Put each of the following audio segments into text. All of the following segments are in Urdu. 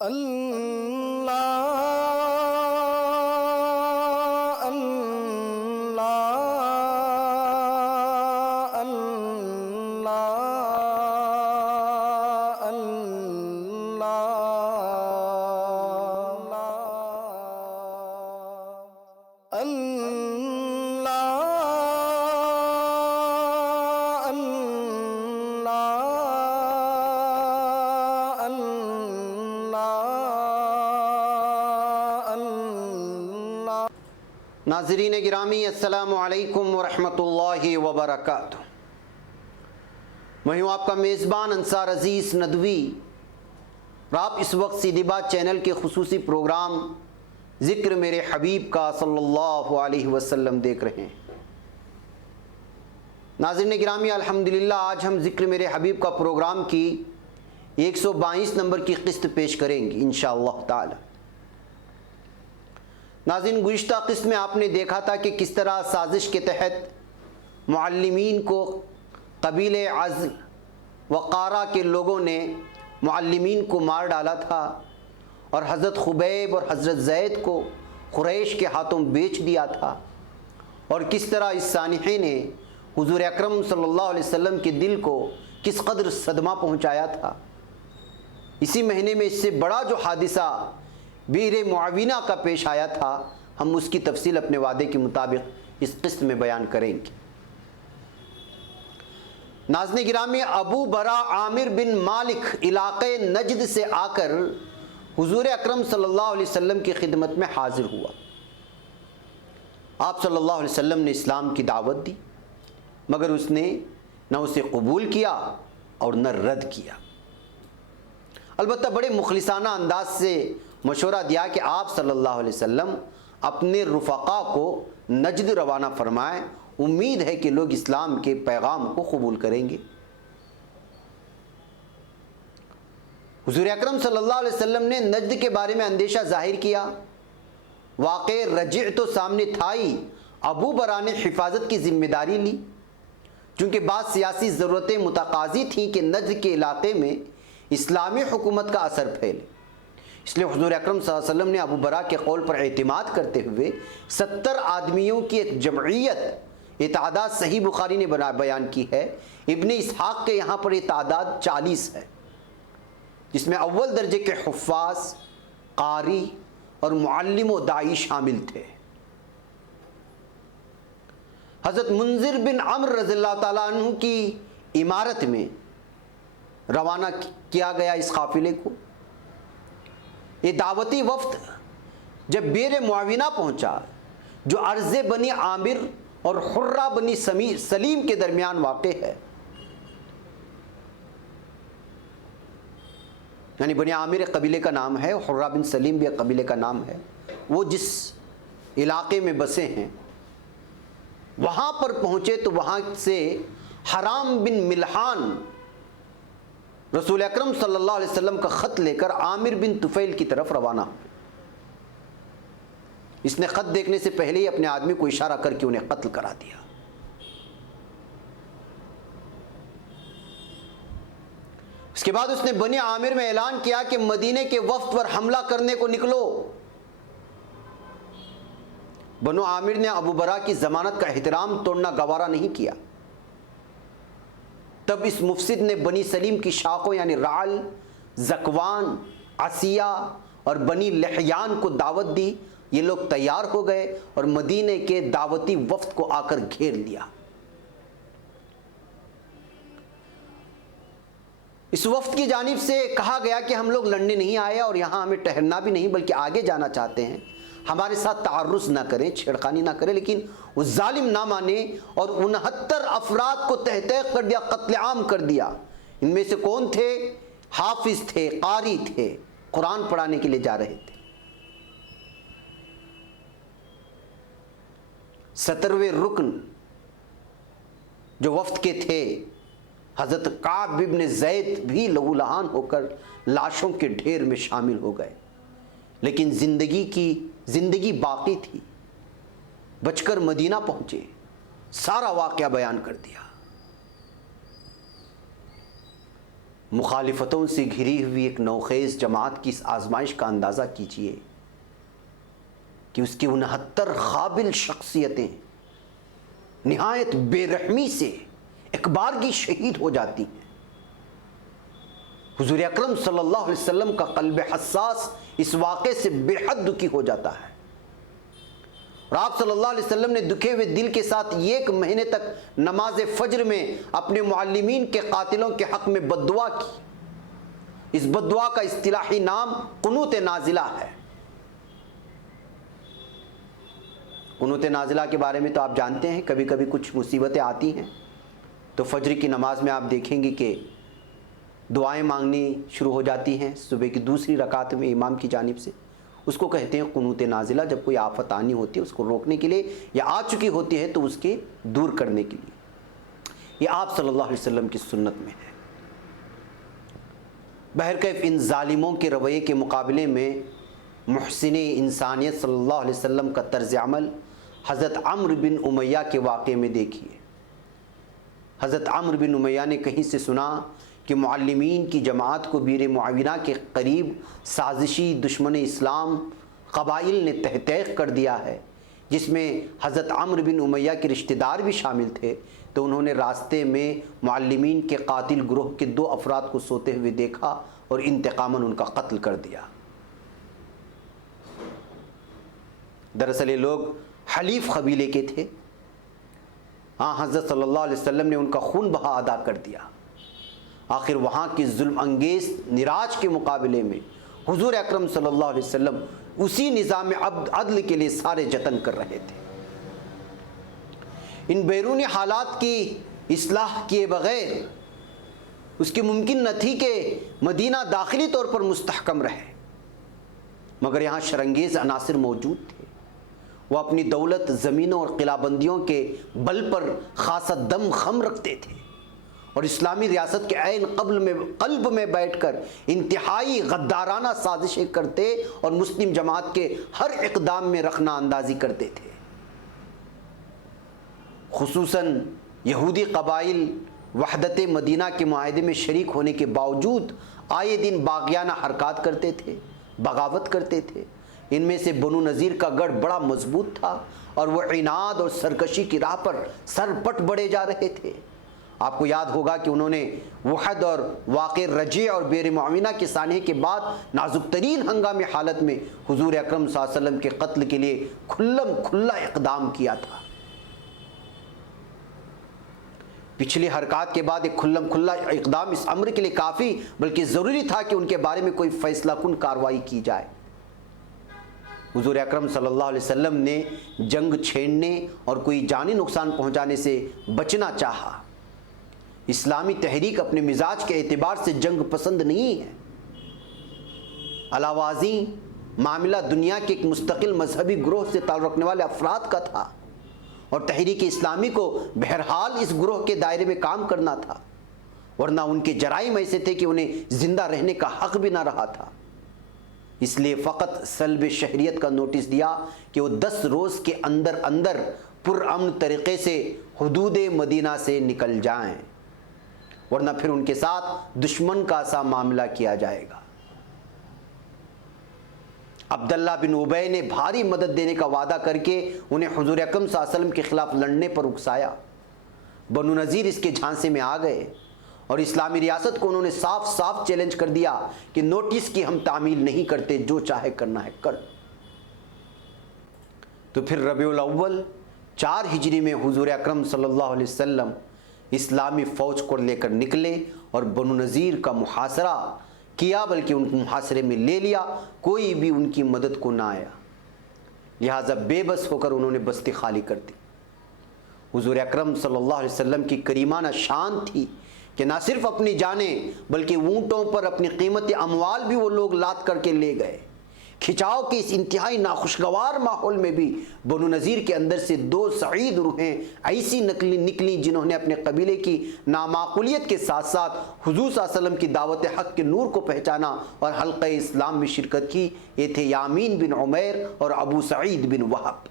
اللہ اللہ اللہ اللہ ناظرین گرامی، السلام علیکم ورحمۃ اللہ وبرکاتہ۔ میں ہوں آپ کا میزبان انصار عزیز ندوی، اور آپ اس وقت سیدھی بات چینل کے خصوصی پروگرام ذکر میرے حبیب کا صلی اللہ علیہ وسلم دیکھ رہے ہیں۔ ناظرین گرامی، الحمدللہ آج ہم ذکر میرے حبیب کا پروگرام کی 122 نمبر کی قسط پیش کریں گے انشاءاللہ تعالی۔ ناظرین، گزشتہ قسط میں آپ نے دیکھا تھا کہ کس طرح سازش کے تحت معلمین کو قبیلہ عزل و قارہ کے لوگوں نے معلمین کو مار ڈالا تھا اور حضرت خبیب اور حضرت زید کو قریش کے ہاتھوں بیچ دیا تھا، اور کس طرح اس سانحے نے حضور اکرم صلی اللہ علیہ وسلم کے دل کو کس قدر صدمہ پہنچایا تھا۔ اسی مہینے میں اس سے بڑا جو حادثہ بئر معاونہ کا پیش آیا تھا، ہم اس کی تفصیل اپنے وعدے کے مطابق اس قسط میں بیان کریں گے۔ ناظرین گرامی، ابو برا عامر بن مالک علاقے نجد سے آ کر حضور اکرم صلی اللہ علیہ وسلم کی خدمت میں حاضر ہوا۔ آپ صلی اللہ علیہ وسلم نے اسلام کی دعوت دی، مگر اس نے نہ اسے قبول کیا اور نہ رد کیا۔ البتہ بڑے مخلصانہ انداز سے مشورہ دیا کہ آپ صلی اللہ علیہ وسلم اپنے رفقا کو نجد روانہ فرمائیں، امید ہے کہ لوگ اسلام کے پیغام کو قبول کریں گے۔ حضور اکرم صلی اللہ علیہ وسلم نے نجد کے بارے میں اندیشہ ظاہر کیا۔ واقع رجع تو سامنے تھا ہی، ابو برا نے حفاظت کی ذمہ داری لی، چونکہ بعض سیاسی ضرورتیں متقاضی تھیں کہ نجد کے علاقے میں اسلامی حکومت کا اثر پھیلے۔ اس لیے حضور اکرم صلی اللہ علیہ وسلم نے ابو برا کے قول پر اعتماد کرتے ہوئے 70 آدمیوں کی ایک جمعیت، یہ تعداد صحیح بخاری نے بیان کی ہے، ابن اسحاق کے یہاں پر یہ تعداد 40 ہے، جس میں اول درجے کے حفاظ، قاری اور معلم و داعی شامل تھے۔ حضرت منذر بن عمرو رضی اللہ تعالیٰ عنہ کی عمارت میں روانہ کیا گیا اس قافلے کو۔ یہ دعوتی وفد جب بئر معاونہ پہنچا، جو ارض بنی عامر اور حرہ بنی سلیم کے درمیان واقع ہے، یعنی بنی عامر ایک قبیلے کا نام ہے، حرہ بن سلیم بھی ایک قبیلے کا نام ہے، وہ جس علاقے میں بسے ہیں، وہاں پر پہنچے تو وہاں سے حرام بن ملحان رسول اکرم صلی اللہ علیہ وسلم کا خط لے کر عامر بن طفیل کی طرف روانہ ہو۔ اس نے خط دیکھنے سے پہلے ہی اپنے آدمی کو اشارہ کر کے انہیں قتل کرا دیا۔ اس کے بعد اس نے بنی عامر میں اعلان کیا کہ مدینے کے وفد پر حملہ کرنے کو نکلو۔ بنو عامر نے ابو برا کی ضمانت کا احترام توڑنا گوارا نہیں کیا۔ تب اس مفسد نے بنی سلیم کی شاخوں یعنی رعل، زکوان، عصیہ اور بنی لحیان کو دعوت دی۔ یہ لوگ تیار ہو گئے اور مدینے کے دعوتی وفد کو آ کر گھیر لیا۔ اس وفد کی جانب سے کہا گیا کہ ہم لوگ لڑنے نہیں آئے اور یہاں ہمیں ٹہرنا بھی نہیں، بلکہ آگے جانا چاہتے ہیں، ہمارے ساتھ تعرض نہ کریں، چھیڑخانی نہ کریں۔ لیکن وہ ظالم نہ مانے اور 69 افراد کو تہہ تہہ کر دیا، قتل عام کر دیا۔ ان میں سے کون تھے؟ حافظ تھے، قاری تھے، قرآن پڑھانے کے لیے جا رہے تھے۔ 17ویں رکن جو وفد کے تھے، حضرت کعب بن زید بھی لہو لہان ہو کر لاشوں کے ڈھیر میں شامل ہو گئے، لیکن زندگی باقی تھی، بچ کر مدینہ پہنچے، سارا واقعہ بیان کر دیا۔ مخالفتوں سے گھری ہوئی ایک نوخیز جماعت کی اس آزمائش کا اندازہ کیجئے کہ اس کی 69 قابل شخصیتیں نہایت بے رحمی سے ایک بارگی شہید ہو جاتی ہیں۔ حضور اکرم صلی اللہ علیہ وسلم کا قلب حساس اس واقعے سے بے حد دکھی ہو جاتا ہے، اور آپ صلی اللہ علیہ وسلم نے دکھے ہوئے دل کے ساتھ 1 مہینے تک نماز فجر میں اپنے معلمین کے قاتلوں کے حق میں بد دعا کی۔ اس بد دعا کا اصطلاحی نام قنوت نازلہ ہے۔ قنوت نازلہ کے بارے میں تو آپ جانتے ہیں، کبھی کبھی کچھ مصیبتیں آتی ہیں تو فجر کی نماز میں آپ دیکھیں گے کہ دعائیں مانگنی شروع ہو جاتی ہیں صبح کی دوسری رکعت میں امام کی جانب سے۔ اس کو کہتے ہیں قنوت نازلہ، جب کوئی آفت آنی ہوتی ہے اس کو روکنے کے لیے، یا آ چکی ہوتی ہے تو اس کے دور کرنے کے لیے۔ یہ آپ صلی اللہ علیہ وسلم کی سنت میں ہے۔ بہرکیف ان ظالموں کے رویے کے مقابلے میں محسن انسانیت صلی اللہ علیہ وسلم کا طرز عمل حضرت عمرو بن امیہ کے واقعے میں دیکھیے۔ حضرت عمرو بن امیہ نے کہیں سے سنا کہ معلمین کی جماعت کو بیر معاونہ کے قریب سازشی دشمن اسلام قبائل نے تحقیق کر دیا ہے، جس میں حضرت عمرو بن امیہ کے رشتہ دار بھی شامل تھے، تو انہوں نے راستے میں معلمین کے قاتل گروہ کے 2 افراد کو سوتے ہوئے دیکھا اور انتقاماً ان کا قتل کر دیا۔ دراصل یہ لوگ حلیف قبیلے کے تھے۔ حضرت صلی اللہ علیہ وسلم نے ان کا خون بہا ادا کر دیا۔ آخر وہاں کی ظلم انگیز نراج کے مقابلے میں حضور اکرم صلی اللہ علیہ وسلم اسی نظام عدل کے لیے سارے جتن کر رہے تھے۔ ان بیرونی حالات کی اصلاح کیے بغیر اس کی ممکن نہ تھی کہ مدینہ داخلی طور پر مستحکم رہے، مگر یہاں شرنگیز عناصر موجود تھے۔ وہ اپنی دولت، زمینوں اور قلعہ بندیوں کے بل پر خاصا دم خم رکھتے تھے، اور اسلامی ریاست کے عین قلب میں بیٹھ کر انتہائی غدارانہ سازشیں کرتے اور مسلم جماعت کے ہر اقدام میں رخنہ اندازی کرتے تھے۔ خصوصاً یہودی قبائل وحدت مدینہ کے معاہدے میں شریک ہونے کے باوجود آئے دن باغیانہ حرکات کرتے تھے، بغاوت کرتے تھے۔ ان میں سے بنو نذیر کا گڑھ بڑا مضبوط تھا، اور وہ عناد اور سرکشی کی راہ پر سر پٹ بڑھے جا رہے تھے۔ آپ کو یاد ہوگا کہ انہوں نے وحد اور واقع رجیع اور بیر معاونہ کے سانحے کے بعد نازک ترین ہنگامی حالت میں حضور اکرم صلی اللہ علیہ وسلم کے قتل کے لیے کھلم کھلا اقدام کیا تھا۔ پچھلی حرکات کے بعد ایک کھلم کھلا اقدام اس امر کے لیے کافی بلکہ ضروری تھا کہ ان کے بارے میں کوئی فیصلہ کن کارروائی کی جائے۔ حضور اکرم صلی اللہ علیہ وسلم نے جنگ چھیڑنے اور کوئی جانی نقصان پہنچانے سے بچنا چاہا۔ اسلامی تحریک اپنے مزاج کے اعتبار سے جنگ پسند نہیں ہے۔ علاوہ ازیں معاملہ دنیا کے ایک مستقل مذہبی گروہ سے تعلق رکھنے والے افراد کا تھا، اور تحریک اسلامی کو بہرحال اس گروہ کے دائرے میں کام کرنا تھا، ورنہ ان کے جرائم ایسے تھے کہ انہیں زندہ رہنے کا حق بھی نہ رہا تھا۔ اس لیے فقط سلب شہریت کا نوٹس دیا کہ وہ 10 روز کے اندر پرامن طریقے سے حدود مدینہ سے نکل جائیں، ورنہ پھر ان کے ساتھ دشمن کا سا معاملہ کیا جائے گا۔ عبداللہ بن ابی نے بھاری مدد دینے کا وعدہ کر کے انہیں حضور اکرم صلی اللہ علیہ وسلم کے خلاف لڑنے پر اکسایا۔ بنو نذیر اس کے جھانسے میں آ گئے، اور اسلامی ریاست کو انہوں نے صاف صاف چیلنج کر دیا کہ نوٹس کی ہم تعمیل نہیں کرتے، جو چاہے کرنا ہے کر۔ تو پھر ربیع الاول 4 ہجری میں حضور اکرم صلی اللہ علیہ وسلم اسلامی فوج کو لے کر نکلے اور بنو نذیر کا محاصرہ کیا، بلکہ ان کو محاصرے میں لے لیا۔ کوئی بھی ان کی مدد کو نہ آیا، لہٰذا بے بس ہو کر انہوں نے بستی خالی کر دی۔ حضور اکرم صلی اللہ علیہ وسلم کی کریمانہ شان تھی کہ نہ صرف اپنی جانیں بلکہ اونٹوں پر اپنی قیمتی اموال بھی وہ لوگ لاد کر کے لے گئے۔ کھچاؤ کے اس انتہائی ناخوشگوار ماحول میں بھی بنو نذیر کے اندر سے 2 سعید روحیں ایسی نکلیں جنہوں نے اپنے قبیلے کی نامعقولیت کے ساتھ ساتھ حضور صلی اللہ علیہ وسلم کی دعوت حق کے نور کو پہچانا اور حلقہ اسلام میں شرکت کی۔ یہ تھے یامین بن عمیر اور ابو سعید بن وہب۔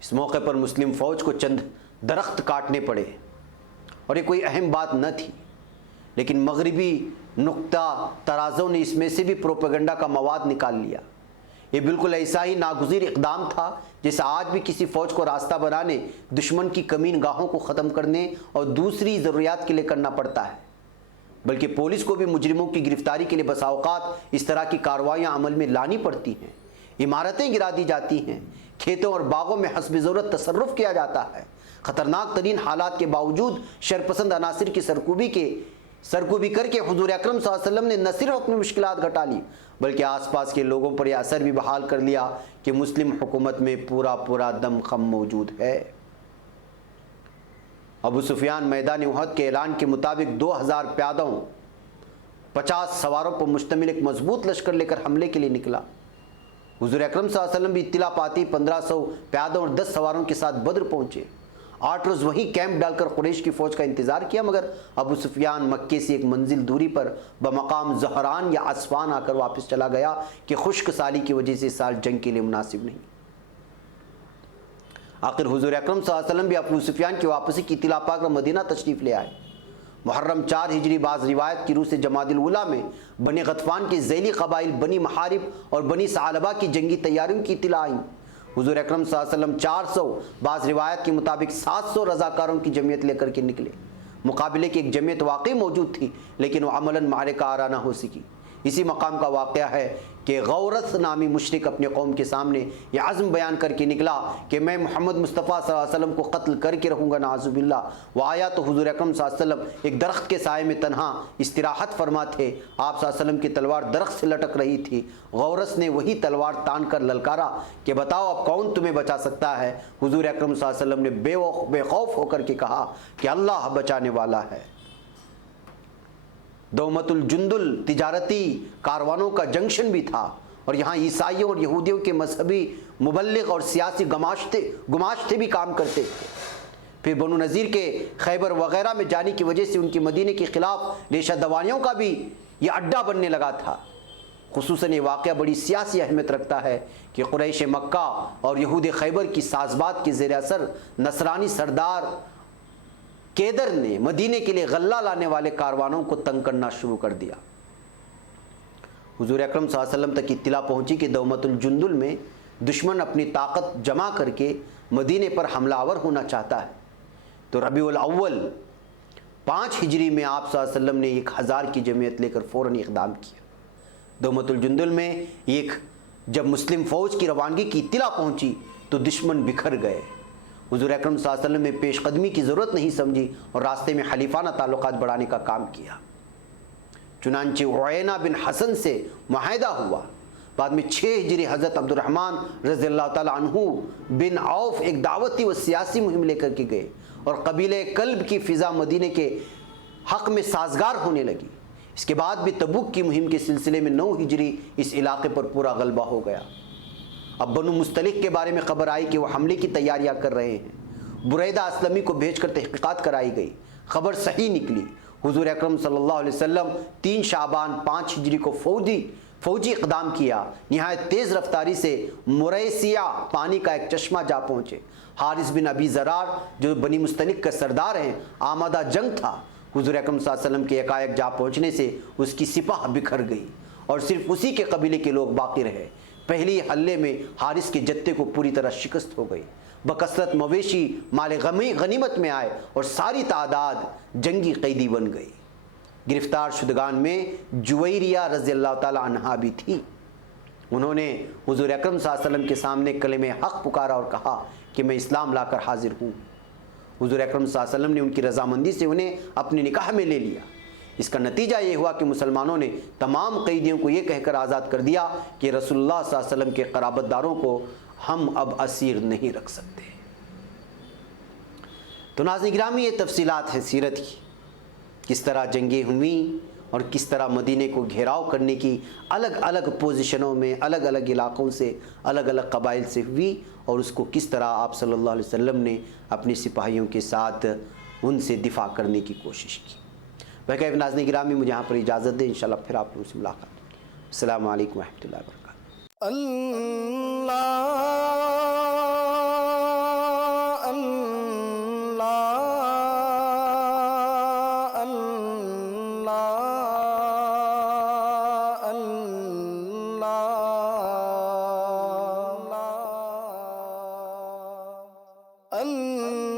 اس موقع پر مسلم فوج کو چند درخت کاٹنے پڑے، اور یہ کوئی اہم بات نہ تھی، لیکن مغربی نقطہ ترازوں نے اس میں سے بھی پروپیگنڈا کا مواد نکال لیا۔ یہ بالکل ایسا ہی ناگزیر اقدام تھا جیسا آج بھی کسی فوج کو راستہ بنانے، دشمن کی کمین گاہوں کو ختم کرنے اور دوسری ضروریات کے لیے کرنا پڑتا ہے، بلکہ پولیس کو بھی مجرموں کی گرفتاری کے لیے بسا اوقات اس طرح کی کارروائیاں عمل میں لانی پڑتی ہیں۔ عمارتیں گرا دی جاتی ہیں، کھیتوں اور باغوں میں حسب ضرورت تصرف کیا جاتا ہے۔ خطرناک ترین حالات کے باوجود شرپسند عناصر کی سرکوبی کر کے حضور اکرم صلی اللہ علیہ وسلم نے نہ صرف اپنی مشکلات گھٹا لی بلکہ آس پاس کے لوگوں پر یہ اثر بھی بحال کر لیا کہ مسلم حکومت میں پورا دم خم موجود ہے۔ ابو سفیان میدان احد کے اعلان کے مطابق 2000 پیادوں 50 سواروں پر مشتمل ایک مضبوط لشکر لے کر حملے کے لیے نکلا۔ حضور اکرم صلی اللہ علیہ وسلم بھی اطلاع پاتی 1500 پیادوں اور 10 سواروں کے ساتھ بدر پہنچے۔ 8 روز وہیں کیمپ ڈال کر قریش کی فوج کا انتظار کیا، مگر ابو سفیان مکے سے ایک منزل دوری پر بمقام زہران یا عصفان آ کر واپس چلا گیا کہ خشک سالی کی وجہ سے اس سال جنگ کے لیے مناسب نہیں۔ آخر حضور اکرم صلی اللہ علیہ وسلم بھی ابو سفیان کی واپسی کی اطلاع پا کر مدینہ تشریف لے آئے۔ محرم 4 ہجری بعض روایت کی روح سے جمادی الاولیٰ میں بنی غطفان کے ذیلی قبائل بنی محارب اور بنی ثعلبہ کی جنگی تیاریوں کی اطلاع آئی۔ حضور اکرم صلی اللہ علیہ وسلم 400 بعض روایت کے مطابق 700 رضاکاروں کی جمعیت لے کر کے نکلے۔ مقابلے کی ایک جمعیت واقعی موجود تھی لیکن وہ عملاً معرکہ آرا نہ ہو سکی۔ اسی مقام کا واقعہ ہے کہ غورث نامی مشرک اپنے قوم کے سامنے یہ عزم بیان کر کے نکلا کہ میں محمد مصطفیٰ صلی اللہ علیہ وسلم کو قتل کر کے رہوں گا، نعوذ باللہ۔ وہ آیا تو حضور اکرم صلی اللہ علیہ وسلم ایک درخت کے سائے میں تنہا استراحت فرما تھے۔ آپ صلی اللہ علیہ وسلم کی تلوار درخت سے لٹک رہی تھی۔ غورث نے وہی تلوار تان کر للکارا کہ بتاؤ اب کون تمہیں بچا سکتا ہے؟ حضور اکرم صلی اللہ علیہ وسلم نے بے خوف ہو کر کے کہا کہ اللہ بچانے والا ہے۔ دومت الجندل تجارتی کاروانوں کا جنکشن بھی تھا اور یہاں عیسائیوں اور یہودیوں کے مذہبی مبلغ اور سیاسی گماشتے بھی کام کرتے تھے۔ پھر بنو نذیر کے خیبر وغیرہ میں جانے کی وجہ سے ان کی مدینے کے خلاف ریشہ دوانیوں کا بھی یہ اڈا بننے لگا تھا۔ خصوصاً یہ واقعہ بڑی سیاسی اہمیت رکھتا ہے کہ قریش مکہ اور یہود خیبر کی سازبات کے زیر اثر نصرانی سردار کیدر نے مدینے کے لیے غلہ لانے والے کاروانوں کو تنگ کرنا شروع کر دیا۔ حضور اکرم صلی اللہ علیہ وسلم تک اطلاع پہنچی کہ دومت الجندل میں دشمن اپنی طاقت جمع کر کے مدینے پر حملہ آور ہونا چاہتا ہے، تو ربیع الاول 5 ہجری میں آپ صلی اللہ علیہ وسلم نے 1000 کی جمعیت لے کر فوراً اقدام کیا۔ دومت الجندل میں جب مسلم فوج کی روانگی کی اطلاع پہنچی تو دشمن بکھر گئے۔ حضور اکرم صلی اللہ علیہ وسلم نے پیش قدمی کی ضرورت نہیں سمجھی اور راستے میں حلیفانہ تعلقات بڑھانے کا کام کیا۔ چنانچہ عیینہ بن حسن سے معاہدہ ہوا۔ بعد میں 6 ہجری حضرت عبد الرحمن رضی اللہ تعالیٰ عنہ بن عوف ایک دعوتی و سیاسی مہم لے کر کے گئے اور قبیلہ کلب کی فضا مدینے کے حق میں سازگار ہونے لگی۔ اس کے بعد بھی تبوک کی مہم کے سلسلے میں 9 ہجری اس علاقے پر پورا غلبہ ہو گیا۔ اب بنو مستلق کے بارے میں خبر آئی کہ وہ حملے کی تیاریاں کر رہے ہیں۔ بریدہ اسلمی کو بھیج کر تحقیقات کرائی گئی، خبر صحیح نکلی۔ حضور اکرم صلی اللہ علیہ وسلم 3 شعبان 5 ہجری کو فوجی اقدام کیا۔ نہایت تیز رفتاری سے مریسیہ پانی کا ایک چشمہ جا پہنچے۔ حارث بن ابی زرار جو بنی مستلق کا سردار ہیں، آمادہ جنگ تھا۔ حضور اکرم صلی اللہ علیہ وسلم کے یکایک جا پہنچنے سے اس کی سپاہ بکھر گئی اور صرف اسی کے قبیلے کے لوگ باقی رہے۔ پہلی حلے میں حارث کے جتے کو پوری طرح شکست ہو گئی۔ بکثرت مویشی مال غنیمت میں آئے اور ساری تعداد جنگی قیدی بن گئی۔ گرفتار شدگان میں جویریہ رضی اللہ تعالی عنہا بھی تھی۔ انہوں نے حضور اکرم صلی اللہ علیہ وسلم کے سامنے کلمہ حق پکارا اور کہا کہ میں اسلام لا کر حاضر ہوں۔ حضور اکرم صلی اللہ علیہ وسلم نے ان کی رضامندی سے انہیں اپنے نکاح میں لے لیا۔ اس کا نتیجہ یہ ہوا کہ مسلمانوں نے تمام قیدیوں کو یہ کہہ کر آزاد کر دیا کہ رسول اللہ صلی اللہ علیہ وسلم کے قرابت داروں کو ہم اب اسیر نہیں رکھ سکتے۔ تو ناظرین گرامی، یہ تفصیلات ہیں سیرت کی، کس طرح جنگیں ہوئیں اور کس طرح مدینے کو گھیراؤ کرنے کی الگ الگ پوزیشنوں میں الگ الگ علاقوں سے الگ الگ قبائل سے ہوئی اور اس کو کس طرح آپ صلی اللہ علیہ وسلم نے اپنے سپاہیوں کے ساتھ ان سے دفاع کرنے کی کوشش کی۔ بہرکیف ناظرین گرامی، مجھے یہاں پر اجازت دیں، انشاءاللہ پھر آپ لوگوں سے ملاقات ہوگی۔ السلام علیکم ورحمۃ اللہ وبرکاتہ۔ اللہ أن